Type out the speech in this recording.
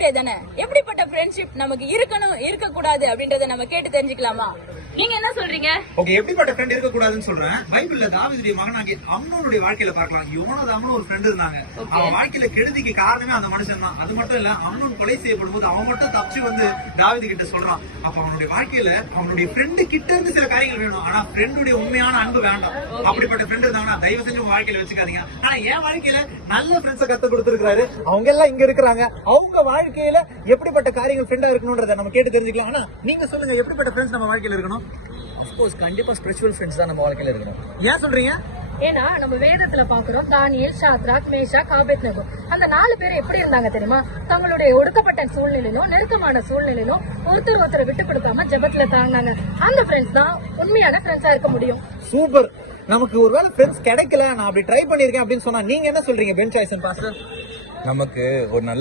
Okay தானே? எப்படிப்பட்ட friendship நமக்கு இருக்கணும் இருக்கக்கூடாது அப்படின்றத நம்ம கேட்டு தெரிஞ்சுக்கலாமா? நீங்க என்ன சொல்றீங்க? ஓகே எப்படிப்பட்ட ஃப்ரெண்ட் இருக்க கூடாதுன்னு சொல்றேன். பைபிள்ல தாவீதுடைய மகனாகி அம்னோனுடைய வாழ்க்கையில பார்க்கலாம். யோனது அம்மன் ஒரு ஃப்ரெண்ட் இருந்தாங்க. அவன் வாழ்க்கையில கெடுதிக்கு காரணமே அந்த மனுஷன் தான். அது மட்டும் இல்ல அம்மன் கொலை செய்யப்படும் போது அவன் மட்டும் தப்பிச்சு வந்து தாவீது கிட்ட சொல்றான். அப்ப அவனுடைய வாழ்க்கையில அவனுடைய ஃப்ரெண்டு கிட்ட இருந்து சில காரியங்கள் வேணும். ஆனா ஃப்ரெண்டுடைய உண்மையான அன்பு வேண்டாம். அப்படிப்பட்ட ஃப்ரெண்ட் இருந்தாங்கன்னா தயவு செஞ்சு உங்க வாழ்க்கையில வச்சுக்காதீங்க. ஆனா என் வாழ்க்கையில நல்ல ஃப்ரெண்ட்ஸை கத்து கொடுத்துருக்காரு அவங்க எல்லாம் இங்க இருக்கிறாங்க. அவங்க வாழ்க்கையில எப்படிப்பட்ட காரியங்கள் ஃப்ரெண்டா இருக்கணும்ன்றத நம்ம கேட்டு தெரிஞ்சுக்கலாம். ஆனா நீங்க சொல்லுங்க எப்படிப்பட்ட ஃப்ரெண்ட்ஸ் நம்ம வாழ்க்கையில இருக்கணும்? அஃப்கோர்ஸ் கண்டிப்பா ஸ்பிரிச்சுவல் ஃப்ரெண்ட்ஸ் தான் நம்ம வாழ்க்கையில இருக்கணும். ஏன் சொல்றீங்க? ஏன்னா நம்ம வேதத்துல பாக்குறோம் தானியல் ஷாத்ராக் மேஷாக் ஆபேத்நகோ அந்த நாலு பேர் எப்படி இருந்தாங்க தெரியுமா? தங்களுடைய ஒடுக்கப்பட்ட சூழ்நிலையிலும் நெருக்கமான சூழ்நிலையிலும் ஒருத்தர் ஒருத்தர் விட்டு கொடுக்காம ஜெபத்துல தாங்கினாங்க. அந்த ஃப்ரெண்ட்ஸ் தான் உண்மையான ஃப்ரெண்ட்ஸா இருக்க முடியும். சூப்பர். நமக்கு ஒருவேளை ஃப்ரெண்ட்ஸ் கிடைக்கல நான் அப்படி ட்ரை பண்ணிருக்கேன் அப்படின்னு சொன்னா நீங்க என்ன சொல்றீங்க பென் சாய்சன் பாஸ்டர் நமக்கு ஒரு நல்ல